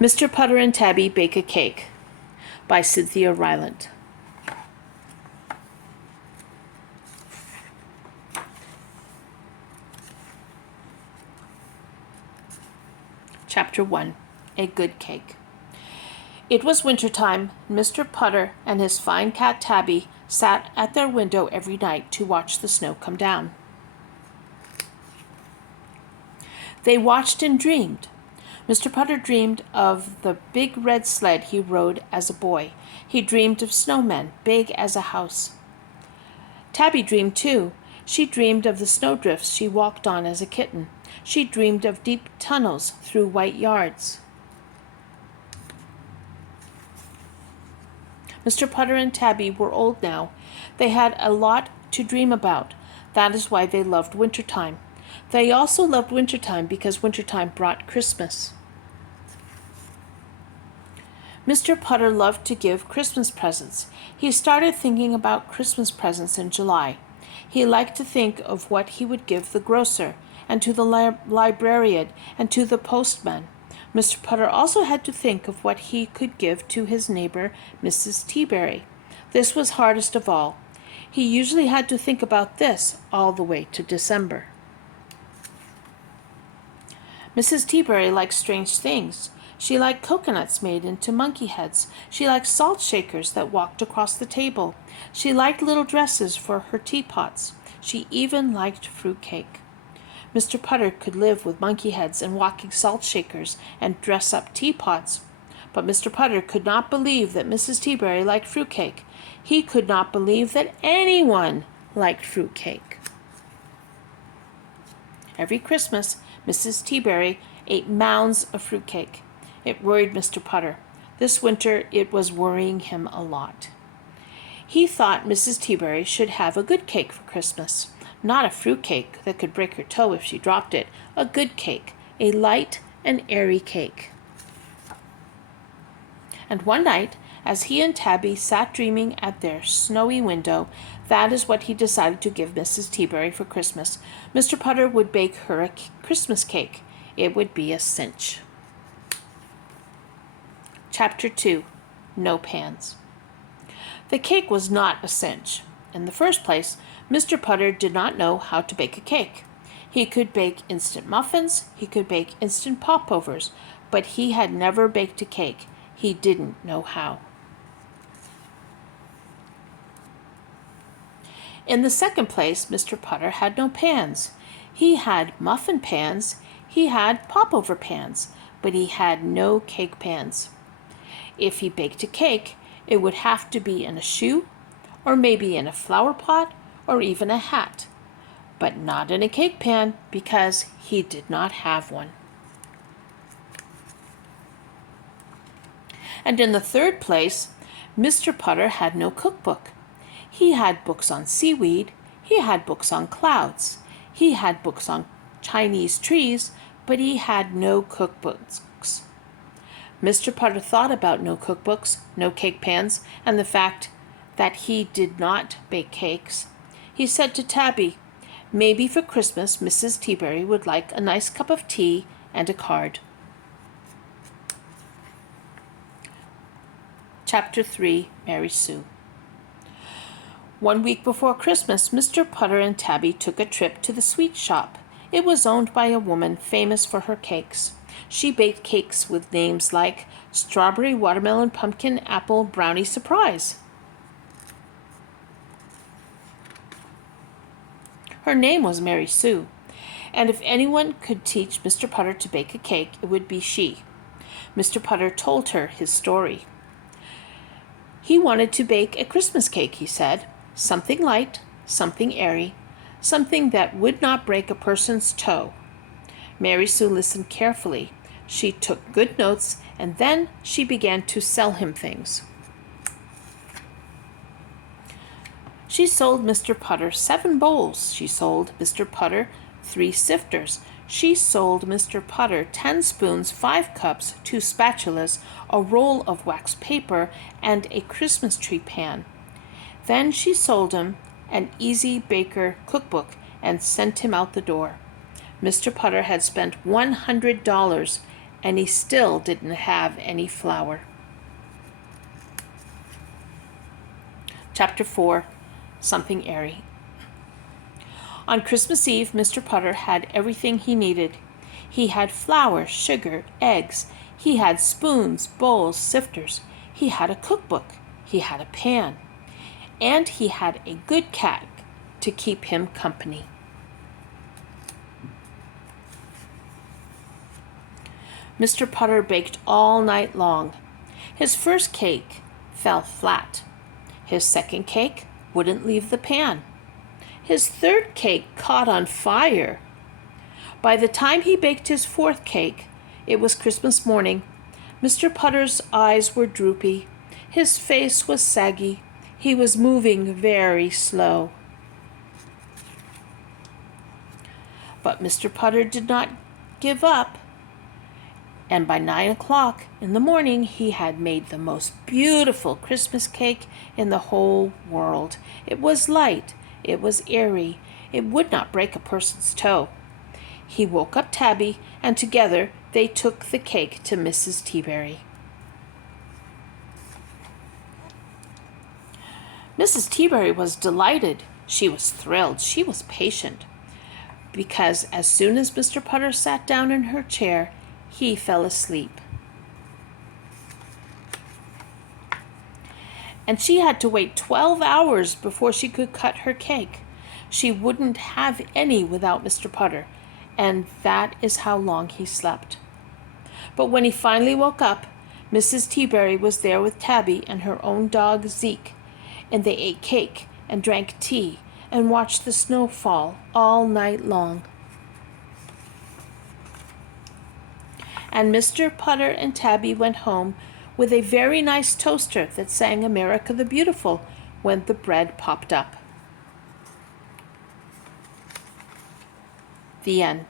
Mr. Putter and Tabby Bake a Cake by Cynthia Rylant. Chapter 1. A Good Cake. It was wintertime, and Mr. Putter and his fine cat Tabby sat at their window every night to watch the snow come down. They watched and dreamed. Mr. Putter dreamed of the big red sled he rode as a boy. He dreamed of snowmen, big as a house. Tabby dreamed too. She dreamed of the snowdrifts she walked on as a kitten. She dreamed of deep tunnels through white yards. Mr. Putter and Tabby were old now. They had a lot to dream about. That is why they loved wintertime. They also loved wintertime because wintertime brought Christmas. Mr. Putter loved to give Christmas presents. He started thinking about Christmas presents in July. He liked to think of what he would give the grocer, and to the librarian, and to the postman. Mr. Putter also had to think of what he could give to his neighbor, Mrs. Teaberry. This was hardest of all. He usually had to think about this all the way to December. Mrs. Teaberry liked strange things. She liked coconuts made into monkey heads. She liked salt shakers that walked across the table. She liked little dresses for her teapots. She even liked fruit cake. Mr. Putter could live with monkey heads and walking salt shakers and dress up teapots. But Mr. Putter could not believe that Mrs. Teaberry liked fruit cake. He could not believe that anyone liked fruit cake. Every Christmas, Mrs. Teaberry ate mounds of fruit cake. It worried Mr. Putter. This winter it was worrying him a lot. He thought Mrs. Teaberry should have a good cake for Christmas. Not a fruit cake that could break her toe if she dropped it. A good cake, a light and airy cake. And one night, as he and Tabby sat dreaming at their snowy window, that is what he decided to give Mrs. Teaberry for Christmas. Mr. Putter would bake her a Christmas cake. It would be a cinch. Chapter 2. No Pans. The cake was not a cinch. In the first place, Mr. Putter did not know how to bake a cake. He could bake instant muffins, he could bake instant popovers, but he had never baked a cake. He didn't know how. In the second place, Mr. Putter had no pans. He had muffin pans, he had popover pans, but he had no cake pans. If he baked a cake, it would have to be in a shoe, or maybe in a flower pot, or even a hat, but not in a cake pan because he did not have one. And in the third place, Mr. Putter had no cookbook. He had books on seaweed, he had books on clouds, he had books on Chinese trees, but he had no cookbooks. Mr. Putter thought about no cookbooks, no cake pans, and the fact that he did not bake cakes. He said to Tabby, maybe for Christmas Mrs. Teaberry would like a nice cup of tea and a card. Chapter 3. Mary Sue. 1 week before Christmas, Mr. Putter and Tabby took a trip to the sweet shop. It was owned by a woman famous for her cakes. She baked cakes with names like Strawberry, Watermelon, Pumpkin, Apple, Brownie, Surprise. Her name was Mary Sue, and if anyone could teach Mr. Putter to bake a cake, it would be she. Mr. Putter told her his story. He wanted to bake a Christmas cake, he said. Something light, something airy, something that would not break a person's toe. Mary Sue listened carefully. She took good notes, and then she began to sell him things. She sold Mr. Putter 7 bowls. She sold Mr. Putter 3 sifters. She sold Mr. Putter 10 spoons, 5 cups, 2 spatulas, a roll of wax paper, and a Christmas tree pan. Then she sold him an Easy Baker cookbook and sent him out the door. Mr. Putter had spent $100 and he still didn't have any flour. Chapter 4, Something Airy. On Christmas Eve, Mr. Putter had everything he needed. He had flour, sugar, eggs. He had spoons, bowls, sifters. He had a cookbook. He had a pan. And he had a good cat to keep him company. Mr. Putter baked all night long. His first cake fell flat. His second cake wouldn't leave the pan. His third cake caught on fire. By the time he baked his fourth cake, it was Christmas morning. Mr. Putter's eyes were droopy. His face was saggy. He was moving very slow. But Mr. Putter did not give up. And by 9 o'clock in the morning, he had made the most beautiful Christmas cake in the whole world. It was light. It was airy. It would not break a person's toe. He woke up Tabby, and together they took the cake to Mrs. Teaberry. Mrs. Teaberry was delighted. She was thrilled. She was patient. Because as soon as Mr. Putter sat down in her chair, he fell asleep. And she had to wait 12 hours before she could cut her cake. She wouldn't have any without Mr. Putter, and that is how long he slept. But when he finally woke up, Mrs. Teaberry was there with Tabby and her own dog Zeke, and they ate cake and drank tea and watched the snow fall all night long. And Mr. Putter and Tabby went home with a very nice toaster that sang America the Beautiful when the bread popped up. The end.